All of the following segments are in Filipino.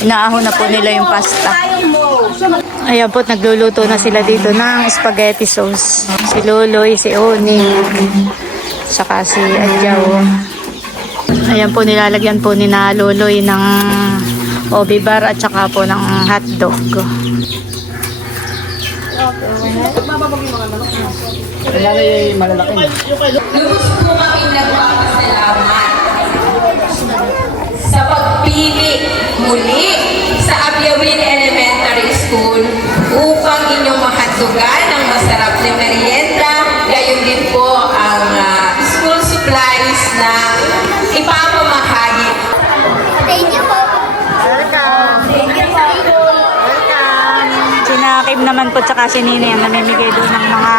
Inaahon na po nila yung pasta. Ayan po, nagluluto na sila dito ng spaghetti sauce. Si Loloy, si Oni, saka si Adjaw. Ayan po, nilalagyan po ni na Loloy ng obi bar at saka po ng hotdog. Lubos po kami nagpapasalamat sa pagpili muli sa Abiawin Elementary School upang inyong mahatugan ng masarap na merienda, gayon din po ang school supplies na ipapamahagi. Thank you po. Welcome. Thank you po. Welcome. Sina Kim naman po tsaka si Nini ang namimigay doon ng mga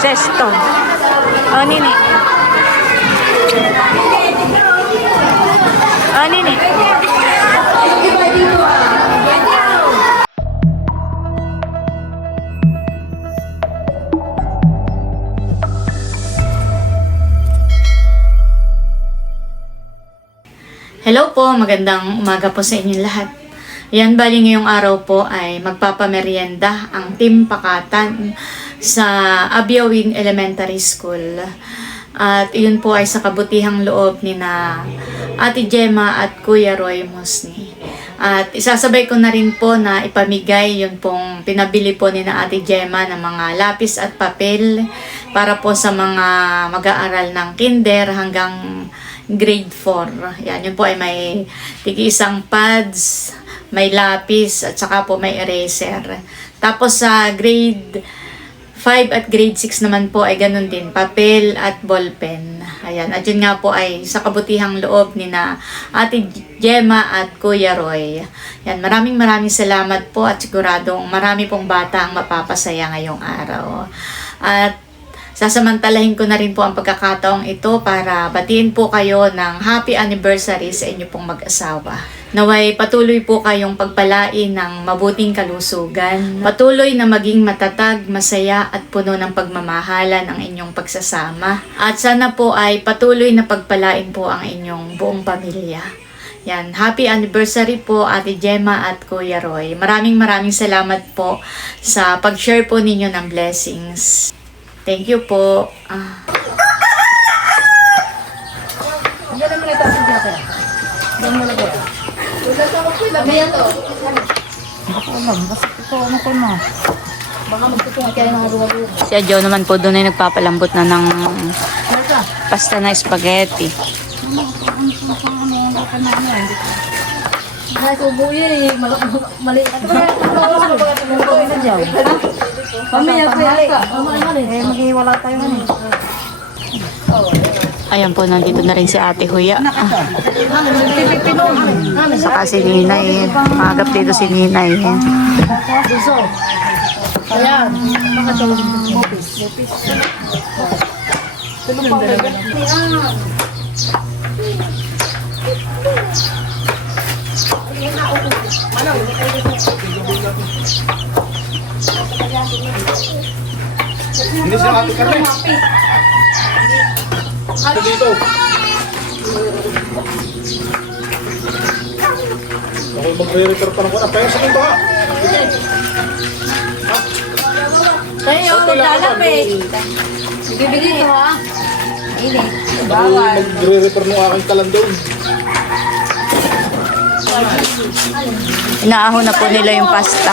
sesto. O, Nini. O, Nini. Hello po, magandang umaga po sa inyong lahat. Ayan, bali ngayong araw po ay magpapamerienda ang Team Pakatan sa Abiawin Elementary School. At iyon po ay sa kabutihang loob ni na Ate Gemma at Kuya Roy Musni. At isasabay ko na rin po na ipamigay yun pong pinabili po ni na Ate Gemma ng mga lapis at papel para po sa mga mag-aaral ng kinder hanggang grade 4. Yan, yun po ay may tigi-isang pads, may lapis, at saka po may eraser. Tapos sa grade 5 at grade 6 naman po ay ganun din, papel at ballpen. Ayan, at yun nga po ay sa kabutihang loob ni na Ate Gemma at Kuya Roy. Yan, maraming salamat po at siguradong marami pong bata ang mapapasaya ngayong araw. At sasamantalahin ko na rin po ang pagkakataong ito para batiin po kayo ng happy anniversary sa inyo pong mag-asawa. Naway patuloy po kayong pagpalain ng mabuting kalusugan. Patuloy na maging matatag, masaya at puno ng pagmamahalan ang inyong pagsasama. At sana po ay patuloy na pagpalain po ang inyong buong pamilya. Yan, happy anniversary po Ate Gemma at Kuya Roy. Maraming salamat po sa pag-share po ninyo ng blessings. Thank you po. Si Adjo naman po doon ay nagpapalambot na ng pasta na spaghetti. Ay, kubuya eh. Maliit. Mamaya po yan ka. Maghiwala tayo na eh. Ayan po, nandito na rin si Ate Huya. Saka si Ninay. Magap dito si Ninay. Ayan. Hindi siya Ate Carmen. Dito. Ako magre-refer pa ng kuna. Kaya sa akin ba? Tayo, maglalap eh. Bibili ito ha. Ini. Ako magre-refer ng aking talandong. Inaahon na po nila yung pasta.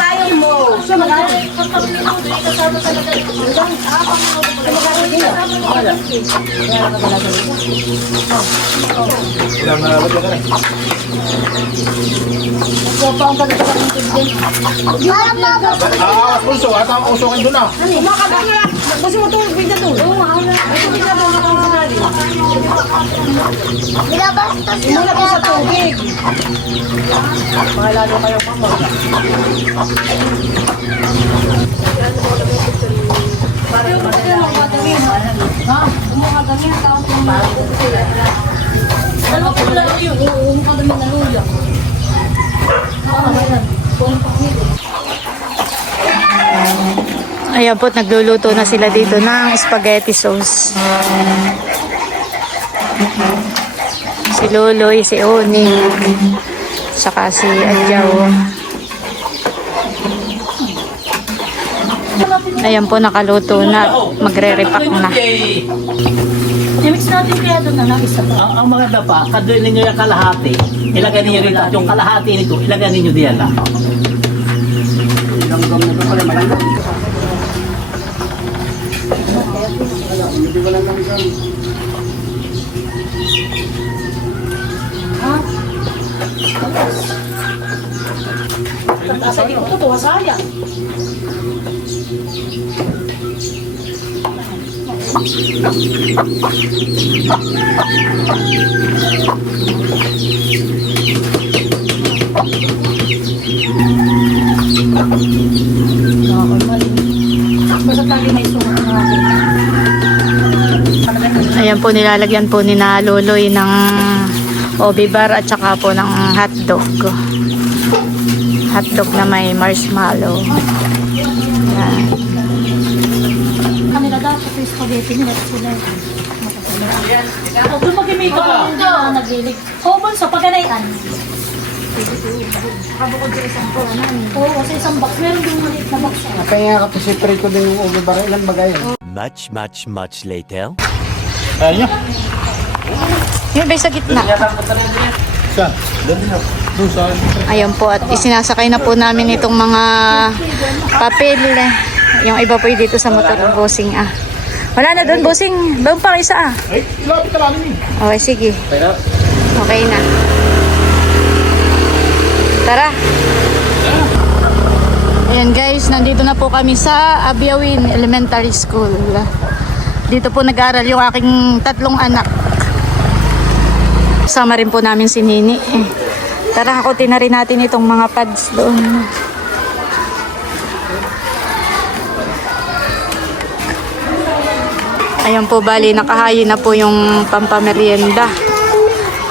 Ilang nalagyan ka na. Pulso. At ang uso kayo doon na. Kasi mo tulog bigla doon. Muna po sa tubig. Mahalalo kayo mama. Parang madami. Ha? Umakadami ang tao ng ano ko lang yun? Umakadami na luya. Ayan po, nagluluto na sila dito ng spaghetti sauce. Si Loloy, si Oni, Saka si Adjaw. Ayan po, nakaluto na. Magre-repack na. I-mix natin kaya doon na isa pa. Ang maganda pa, kaduin ninyo yung kalahati. Ilagay ninyo rito. At yung kalahati nito, ilagay ninyo diyan lang. Asa di ko to, wasaya. Basta lagi may sumat na natin. Ayan po, nilalagyan po ni na Loloy ng obibar at saka po ng hotdog. Hotdog na may marshmallow. Ayan. Kanila dapat yung spaghetti nila sila. Doon mag-make up na naglilig. Hobon sa paganayan. Kabukod sa isang pulanan. Oo, sa isang box. Meron din maliit na box. Kaya ka si Pre ko din yung ulo bara. Ilan bagay? Much later. Ayun nyo. Yun ba sa gitna? Saan? Doon saan? Ayan po, at isinasakay na po namin itong mga papel. Yung iba po dito sa motor ng bossing. Wala na doon, bossing. Doon pa isa Ay, ilapit ka namin eh. Okay, sige. Okay na. Tara. Ayan guys, nandito na po kami sa Abiawin Elementary School. Dito po nag-aaral yung aking 3 anak. Sama rin po namin si Nini. Tara, hakutin na rin natin itong mga pads doon. Ayan po, bali, nakahayin na po yung pampamerienda.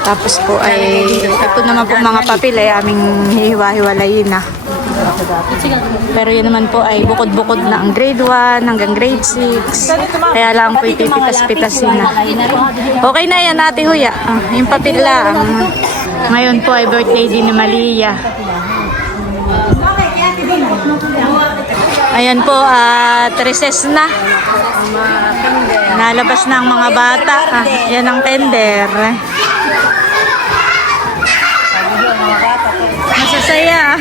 Tapos po ay, ito naman po mga papel ay aming hiwa-hiwalayin na. Pero yun naman po ay bukod-bukod na ang grade 1 hanggang grade 6. Kaya lang po ipipitas-pitasin na. Okay na yan, Ate Huya. Yung papel lang. Ngayon po ay birthday din ni Malia. Ayan po, recess na. Nalabas na ang mga bata. Yan ang tender. Masasaya.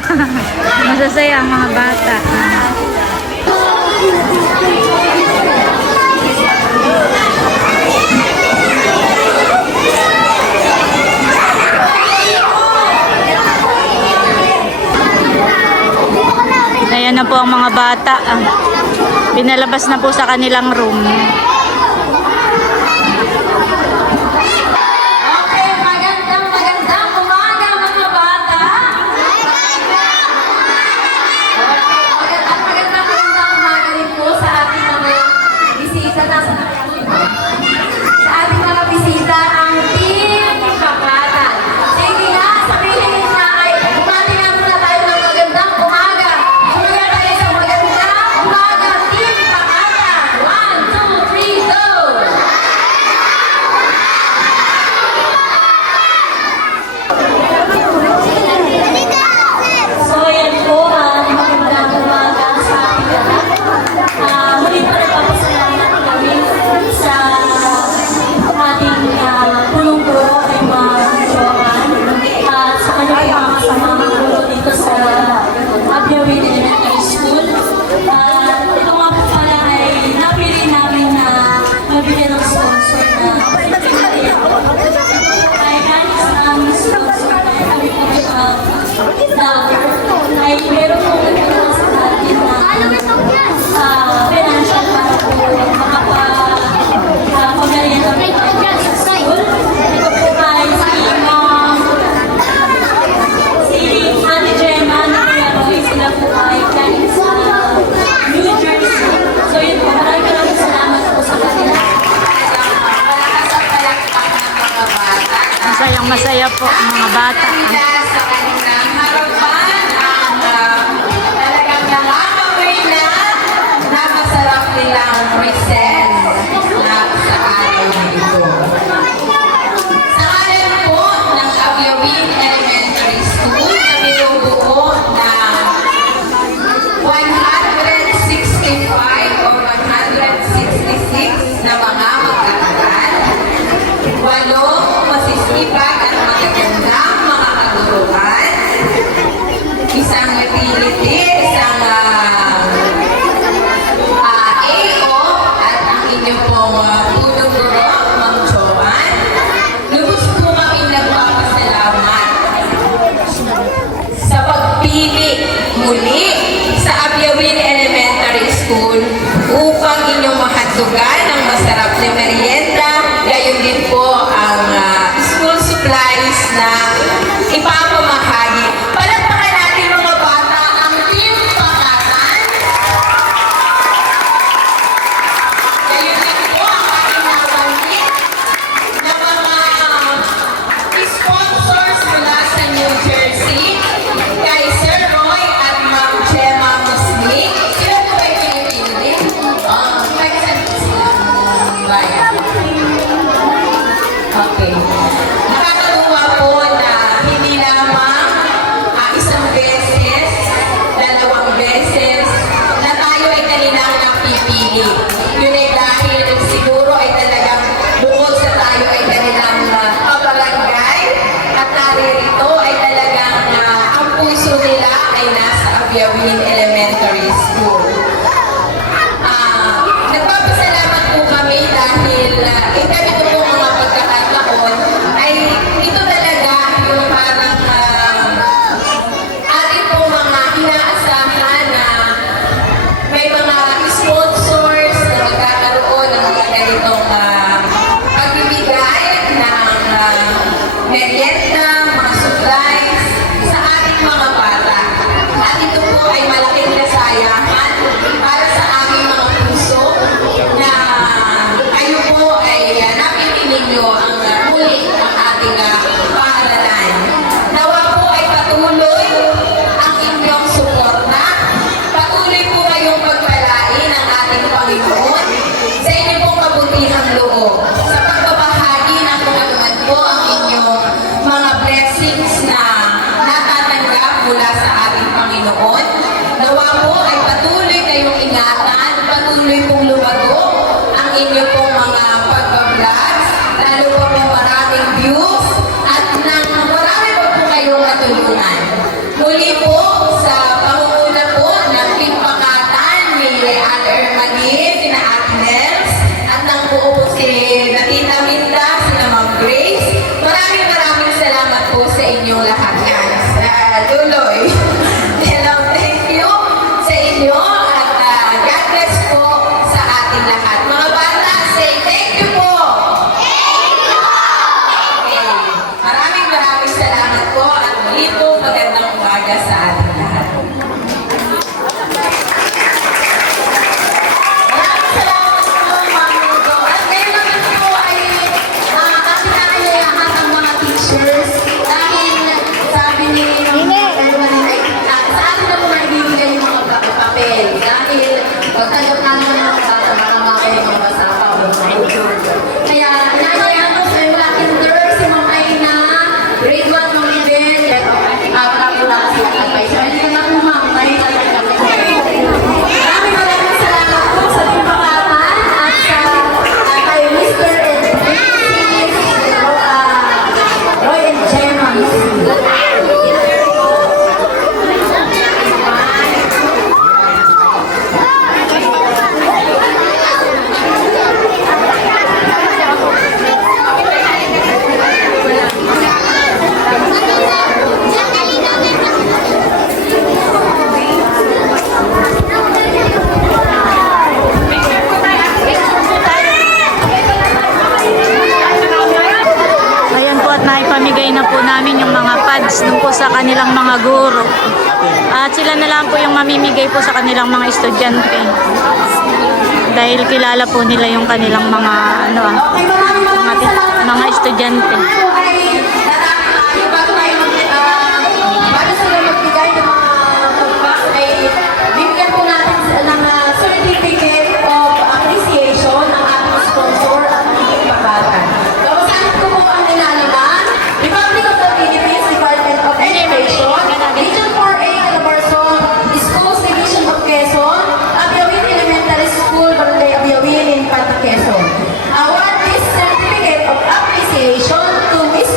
Masasaya ang mga bata. Ayan na po ang mga bata. Pinalabas na po sa kanilang room. Okay, magandang umaga mga bata. Okay, magandang umaga rin po sa ating mga bisita sa ating mga bisita ang Team Pakatan. Sige na, sabihin na ay bumati nga muna tayo ng magandang umaga. Bumati tayo sa magandang umaga, Team Pakatan. 1, 2, 3, go! So, yan po, magandang umaga sa ating lahat. Muli pa nagpapasalamat kami sa ating punong-puro ay mga Johan at sa kanyang mga kasamang guro dito sa Abiawin Elementary School. Ito nga po pala ay napili namin na mabigyan ng sponsor na ay galing sa aming sponsor na kami po ay meron po nagkaroon sa atin na financial para po makapag-pagaling kami sa school. Ito po ay si Ate Gemma na Roy, sila po ay galing sa New Jersey. So yun po, maraming salamat po sa kanila. Malakas ang palakpak ng mga bata. Masayang masaya po ang mga bata. Sa kanilang harapan ang talagang nakakaway na napasarap nilang present na sa araw na ito. Sa ngalan po ng Abiawin Elementary School, Abiawin Elementary School. Nagpapasalamat po kami dahil ganito po mga pagkakataon ay ito talaga yung parang ating po mga inaasahan na may mga sponsors na magkakaroon ng mga ganitong pagbibigay ng merienda, mga supplies sa ating mga bata. At ito po ay malaking kasayahan para sa aming mga puso na kayo po ay napipinig nyo ang muli ang ating paaralan. Nawa po ay patuloy ang inyong suporta. Patuloy po kayong pagpalain ng ating Panginoon sa inyong pong kabutihang loob. Sa pagbabahagi ng kung anuman po ang inyong mga blessings na natatanggap mula sa ating Panginoon. Nawa po ay patuloy kayong ingatan, patuloy pong lumago ang inyong pong mga pagbablog, lalo pa po maraming views at nang marami pa po kayong matulungan. Muli po sa pangunguna po ng timpakatan ni Ate Ermaline, sina Ate Nels, at ng buo po si Tita Minda, sina Ma'am Grace. Maraming salamat po sa inyong lahat, guys. Tuloy. Hello, thank you sa inyo at God bless po sa ating lahat. Mga bata, say thank you po. Okay. Maraming salamat po at muli po magandang umaga sa ating lahat. Maraming salamat po, Ma'am Hugo. At ngayon naman po ay ating naayayahan ang mga teachers dahil sabi ni Erwan ay sa atin na po maibibigay yung mga papel dahil pagtanggap namin ng mga bata marama kayo mga basapa o mga kaya naayayahan ko sa mga kinder, si Ma'am Aina, grade 1 ng Libel, para po sa advisor. Hindi na po Ma'am, Maraming salamat po sa timpakatan at sa kay Mr. and Mrs. Roy and Gemma. Ayan po at naipamigay na po namin yung mga pads dun po sa kanilang mga guro. At sila na lang po yung mamimigay po sa kanilang mga estudyante. Dahil kilala po nila yung kanilang mga Okay, maraming salamat. mga estudyante. Ako ay narami bago tayo bago sila magbigay ng mga pagback ay bigyan po natin ng certificate of appreciation ang ating sponsor at ating pakatan. Babasahin ko po ang nilalaman. Republic of the Philippines Department of Education, Region 4A, Calabarzon, Schools Division of Quezon, Abiawin Elementary School, Barangay Abiawin, Infanta, Quezon. Award this certificate of appreciation to Miss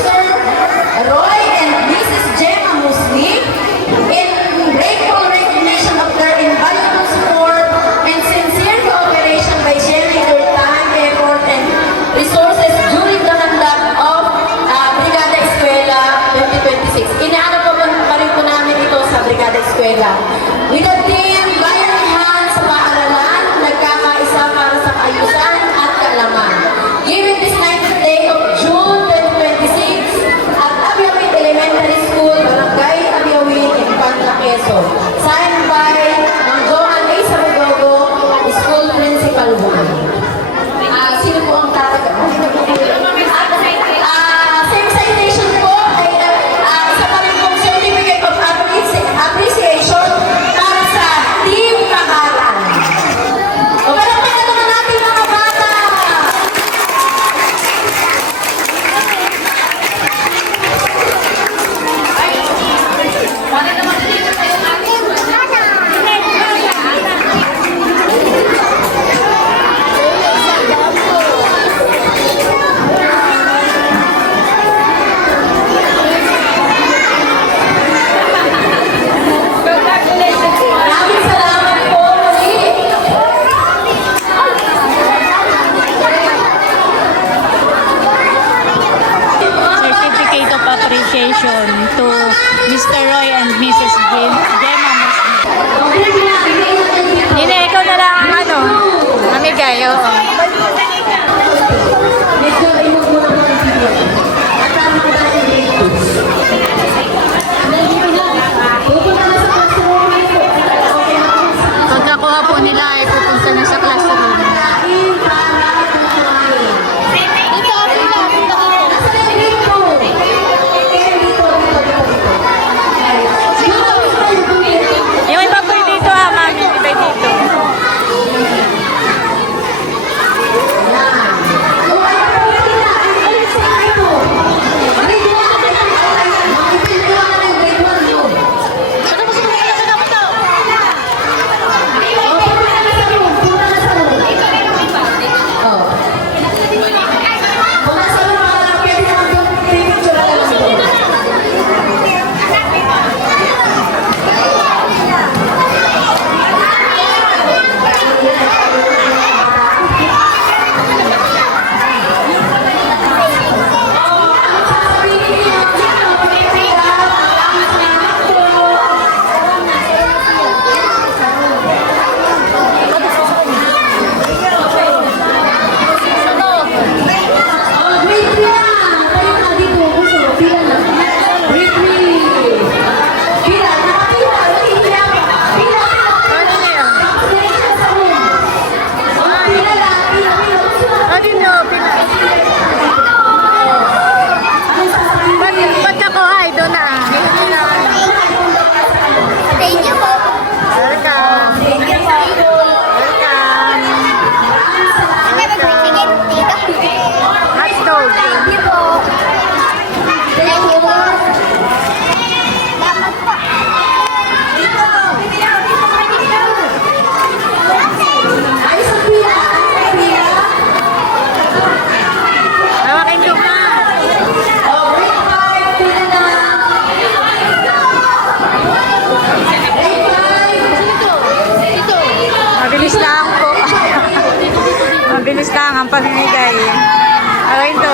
Oh, ito.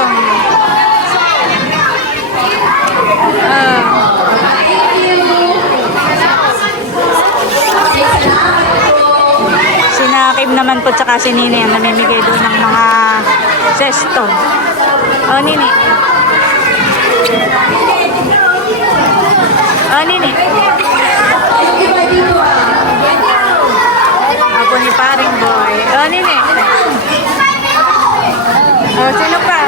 Ah. Sinakim naman po tsaka si Nini ang namimigay doon ng mga sesto. Oh, Nini. Oh, Nini. Ako ni paring boy. Oh, Nini. Oh, sino pa?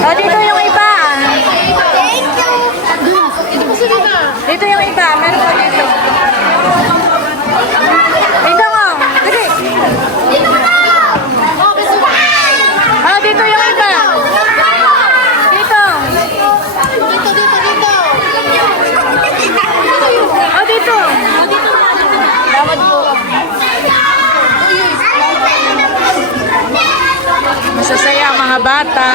Oh, dito yung iba. Dito yung iba. Meron pa dito. Dito nga. Dali. Oh, dito yung iba. Dito. Oh, dito. Masasaya ang mga bata.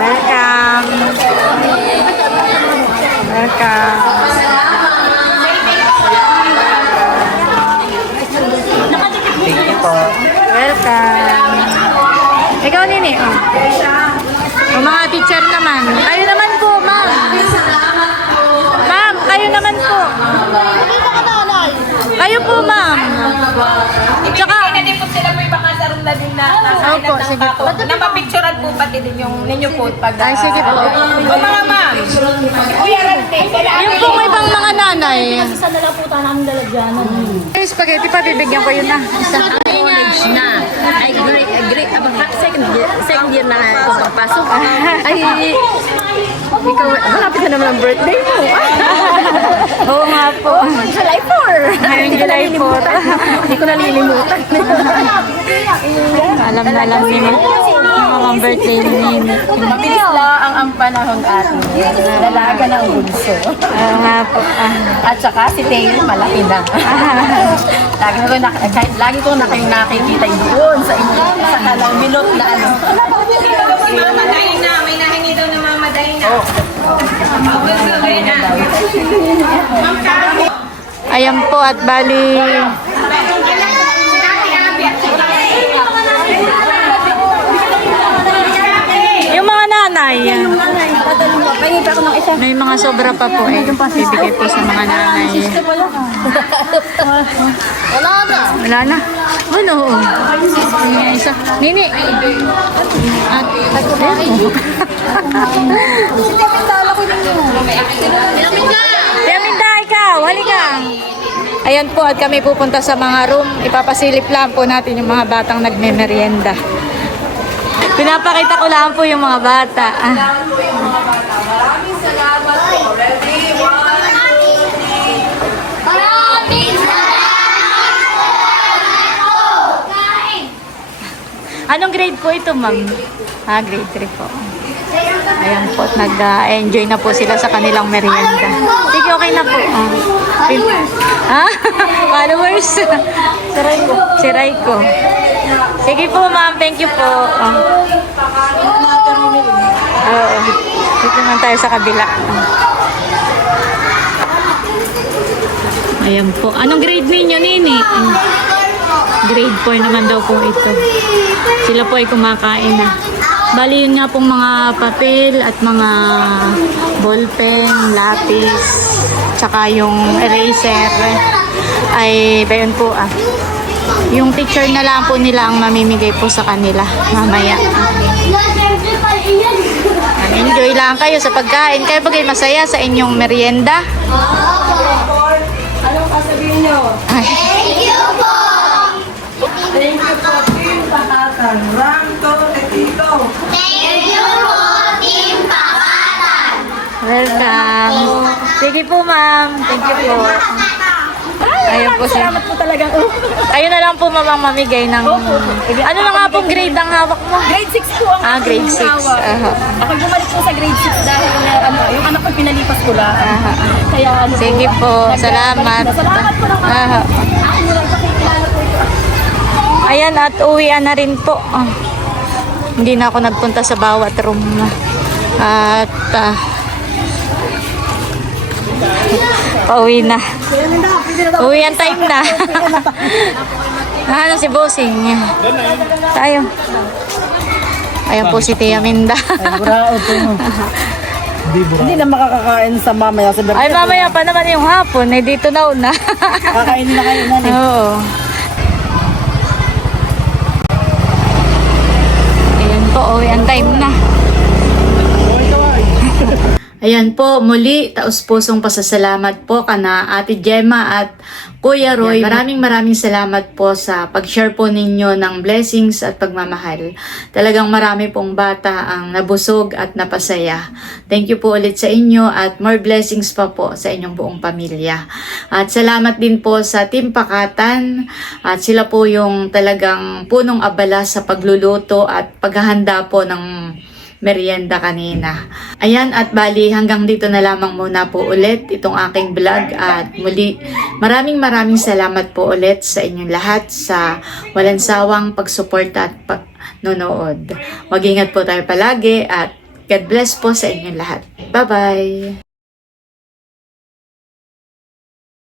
Welcome. Welcome. Welcome. Ikaw, Nini. Oh. Ang mga teacher naman. Kayo naman po, ma'am. Ma'am, kayo naman po. Kayo po, ma'am. Tsaka, Hindi po sila po yung baka sa room na din na Opo, sige po. Napapicturean po pati din yung ninyo po pag... Ay, sige po. O mga ma'am, Kuya Rante, Yung po ibang mga nanay. Isa na lang po tayo namin lalagyan. Ay, spaghetti pa, bibigyan ko yun na. Isa. College na. Ay, second year na ako papasok. Ay, ikaw, malapit na naman ang birthday mo. Oo nga po. July 4. Ngayong July 4. Hindi ko nalilimutan. Alam na lang ni mga birthday ni Nini. Mabilis lang ang panahon atin. Dalaga ng bunso. Oo nga po. At saka si Taylor malaki na. Lagi ko na kayong nakikita doon sa inyo. Sa kalaw milot na ano. mamadayin na, may nahingi daw na mamadayin na. Ayan po at bali. Yung mga nanay. May mga sobra pa po eh. Bibigay po sa mga nanay. Wala na. Ano? Yung isa. Nini. At Yaminda, ikaw. Halika. Ayan po at kami pupunta sa mga room. Ipapasilip lang po natin yung mga batang nagme-merienda. Pinapakita ko lang po yung mga bata. Maraming salamat po. Ready? 1, 2, 3. Anong grade po ito, ma'am? Grade 3 po. Ayan po, nag-enjoy na po sila sa kanilang merienda. Sige, okay na po. Followers? Si Raiko. Sige po, ma'am. Thank you po. Oo. Dito naman tayo sa kabila. Ayan po. Anong grade ninyo, Nini? Grade 4 naman daw po ito. Sila po ay kumakain na. Bali yun nga pong mga papel at mga ballpen, lapis, tsaka yung eraser ay bayon po Yung teacher na lang po nila ang mamimigay po sa kanila mamaya. Enjoy lang kayo sa pagkain. Kayo bagay masaya sa inyong merienda. Anong kasabihin nyo? Ay. Thank you po, Team Pakatan. Rank to Tito. Thank you po, Team Pakatan. Welcome. Sige po, ma'am. Thank you po. Ayun po siya. Salamat po talagang. Ayun na lang po mamang mamigay ng... Ano na nga pong grade ang hawak mo? Grade 6 po ang Grade 6. Ako bumalik po sa grade 6 dahil yung anak ko pinalipas ko lang. Kaya Sige po. Salamat. Salamat po naman. Pakikilala po ito. Ayan, at uwian na rin po. Hindi na ako nagpunta sa bawat room. At pauwi na. Uwi ang time na. Ano si Bossing? Tayo. Ayan po si Tia Minda. Hindi na makakakain sa mamaya sa Ay, mamaya pa naman yung hapon. Eh, dito na una. Kakainin na kayo na. Oo. Ayan po, uwi ang time na. Ayan po, muli, taus-pusong pasasalamat po kana Ate Gemma at Kuya Roy. Maraming salamat po sa pag-share po ninyo ng blessings at pagmamahal. Talagang marami pong bata ang nabusog at napasaya. Thank you po ulit sa inyo at more blessings pa po sa inyong buong pamilya. At salamat din po sa Team Pakatan at sila po yung talagang punong abala sa pagluluto at paghahanda po ng merienda kanina. Ayan, at bali hanggang dito na lamang muna po ulit itong aking vlog at muli maraming salamat po ulit sa inyong lahat sa walang sawang pagsuporta at pagnonood. Mag-ingat po tayo palagi at God bless po sa inyong lahat. Bye-bye!